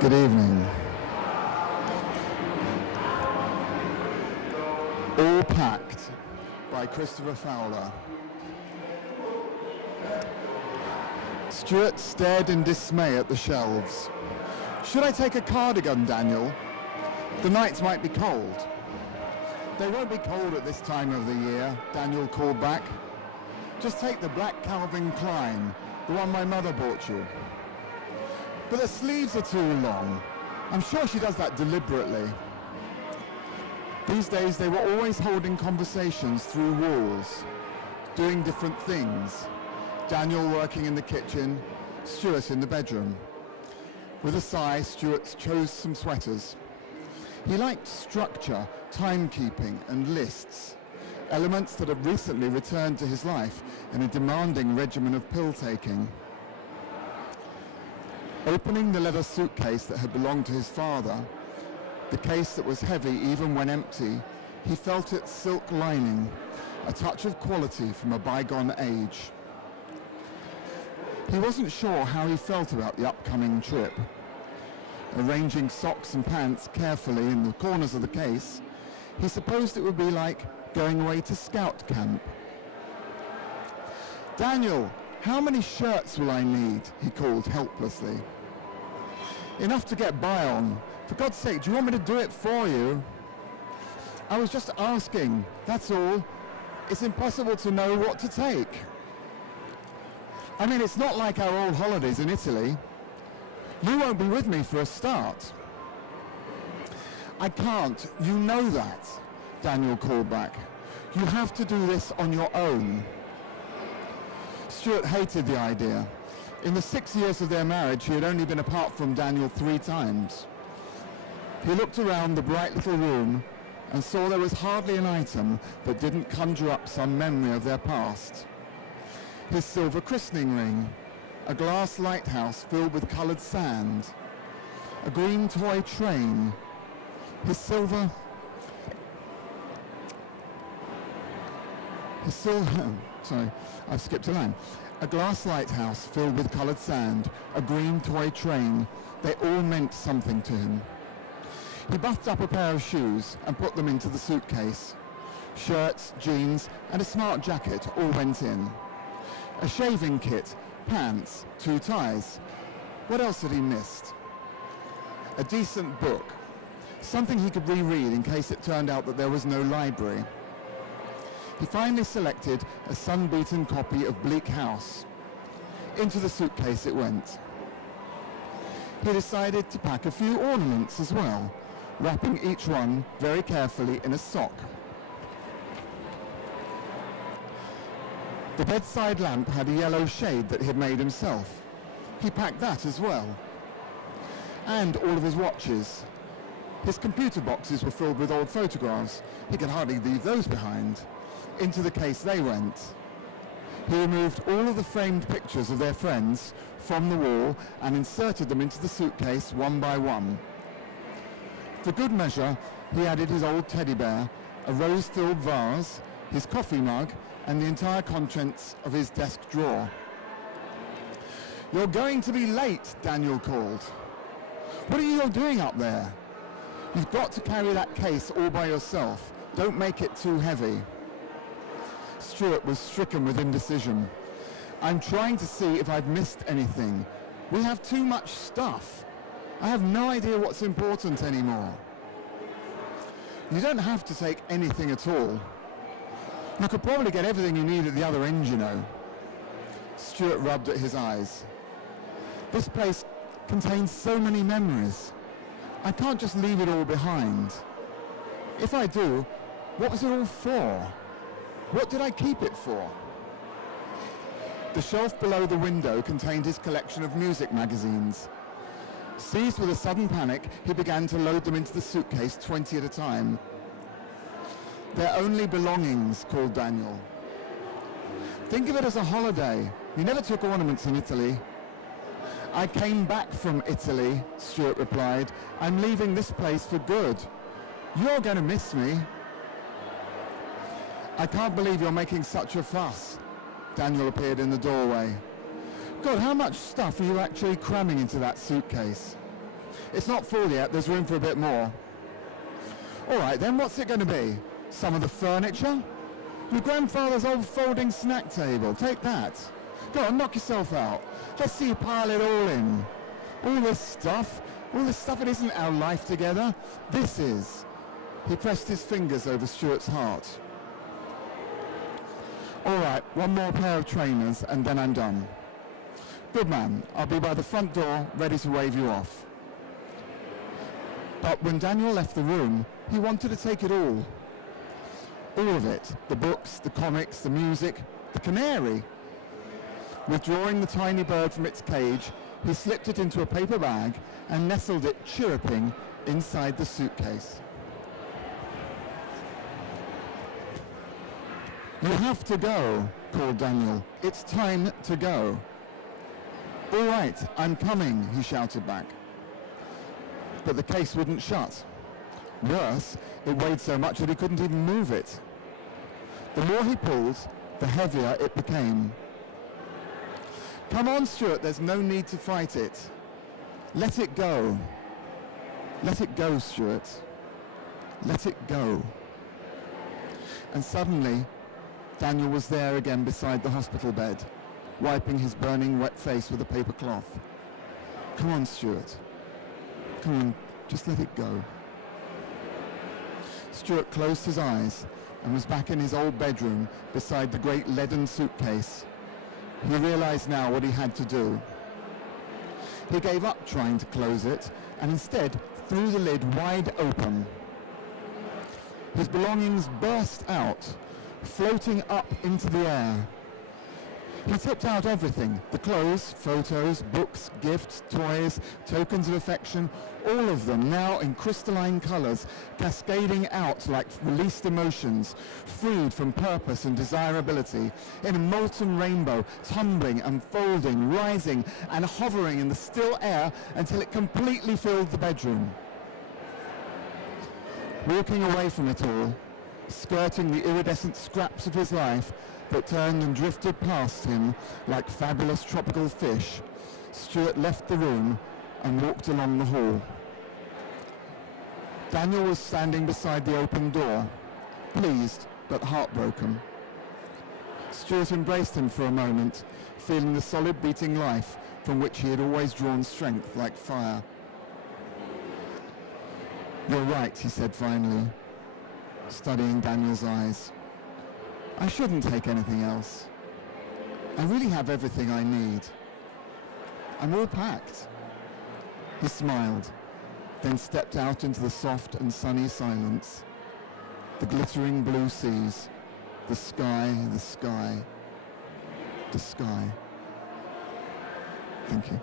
Good evening. Unpacked by Christopher Fowler. Stuart stared in dismay at the shelves. Should I take a cardigan, Daniel? The nights might be cold. They won't be cold at this time of the year, Daniel called back. Just take the black Calvin Klein, the one my mother bought you. But the sleeves are too long. I'm sure she does that deliberately. These days they were always holding conversations through walls, doing different things. Daniel working in the kitchen, Stuart in the bedroom. With a sigh, Stuart chose some sweaters. He liked structure, timekeeping, and lists, elements that had recently returned to his life in a demanding regimen of pill-taking. Opening the leather suitcase that had belonged to his father, the case that was heavy even when empty, he felt its silk lining, a touch of quality from a bygone age. He wasn't sure how he felt about the upcoming trip. Arranging socks and pants carefully in the corners of the case, he supposed it would be like going away to scout camp. "Daniel, how many shirts will I need?" he called helplessly. "Enough to get by on. For God's sake, do you want me to do it for you?" "I was just asking, that's all. It's impossible to know what to take." "I mean, it's not like our old holidays in Italy. You won't be with me for a start." "I can't, you know that," Daniel called back. "You have to do this on your own." Stuart hated the idea. In the 6 years of their marriage, he had only been apart from Daniel 3 times. He looked around the bright little room and saw there was hardly an item that didn't conjure up some memory of their past. His silver christening ring, a glass lighthouse filled with coloured sand, a green toy train, his silver, sorry, I've skipped a line. A glass lighthouse filled with coloured sand, a green toy train, they all meant something to him. He buffed up a pair of shoes and put them into the suitcase. Shirts, jeans, and a smart jacket all went in. A shaving kit, pants, 2 ties. What else had he missed? A decent book, something he could reread in case it turned out that there was no library. He finally selected a sun-beaten copy of Bleak House. Into the suitcase it went. He decided to pack a few ornaments as well, wrapping each one very carefully in a sock. The bedside lamp had a yellow shade that he had made himself. He packed that as well. And all of his watches. His computer boxes were filled with old photographs. He could hardly leave those behind. Into the case they went. He removed all of the framed pictures of their friends from the wall and inserted them into the suitcase one by one. For good measure, he added his old teddy bear, a rose-filled vase, his coffee mug, and the entire contents of his desk drawer. "You're going to be late," Daniel called. "What are you all doing up there? You've got to carry that case all by yourself. Don't make it too heavy." Stuart was stricken with indecision. "I'm trying to see if I've missed anything. We have too much stuff. I have no idea what's important anymore." "You don't have to take anything at all. You could probably get everything you need at the other end, you know." Stuart rubbed at his eyes. "This place contains so many memories. I can't just leave it all behind. If I do, what was it all for? What did I keep it for?" The shelf below the window contained his collection of music magazines. Seized with a sudden panic, he began to load them into the suitcase 20 at a time. "They're only belongings," called Daniel. "Think of it as a holiday. You never took ornaments in Italy." "I came back from Italy," Stuart replied. "I'm leaving this place for good. You're going to miss me." "I can't believe you're making such a fuss." Daniel appeared in the doorway. "God, how much stuff are you actually cramming into that suitcase?" It's not full yet, there's room for a bit more. All right then, what's it going to be? Some of the furniture? Your grandfather's old folding snack table, take that. Go on, knock yourself out. Let's see you pile it all in. All this stuff, it isn't our life together. This is. He pressed his fingers over Stuart's heart. All right, one more pair of trainers and then I'm done. Good man, I'll be by the front door, ready to wave you off. But when Daniel left the room, he wanted to take it all. All of it, the books, the comics, the music, the canary. Withdrawing the tiny bird from its cage, he slipped it into a paper bag and nestled it, chirruping, inside the suitcase. You have to go, called Daniel. It's time to go. All right, I'm coming, he shouted back. But the case wouldn't shut. Worse, it weighed so much that he couldn't even move it. The more he pulled, the heavier it became. Come on, Stuart, there's no need to fight it. Let it go. Let it go, Stuart. Let it go. And suddenly, Daniel was there again beside the hospital bed, wiping his burning wet face with a paper cloth. Come on, Stuart. Come on, just let it go. Stuart closed his eyes and was back in his old bedroom beside the great leaden suitcase. He realized now what he had to do. He gave up trying to close it and instead threw the lid wide open. His belongings burst out, floating up into the air. He tipped out everything, the clothes, photos, books, gifts, toys, tokens of affection, all of them now in crystalline colors, cascading out like released emotions, freed from purpose and desirability, in a molten rainbow, tumbling and folding, rising and hovering in the still air until it completely filled the bedroom. Walking away from it all, skirting the iridescent scraps of his life that turned and drifted past him like fabulous tropical fish, Stuart left the room and walked along the hall. Daniel was standing beside the open door, pleased but heartbroken. Stuart embraced him for a moment, feeling the solid beating life from which he had always drawn strength like fire. You're right, he said finally, studying Daniel's eyes. I shouldn't take anything else. I really have everything I need. I'm all packed. He smiled, then stepped out into the soft and sunny silence. The glittering blue seas, the sky, the sky, the sky. Thank you.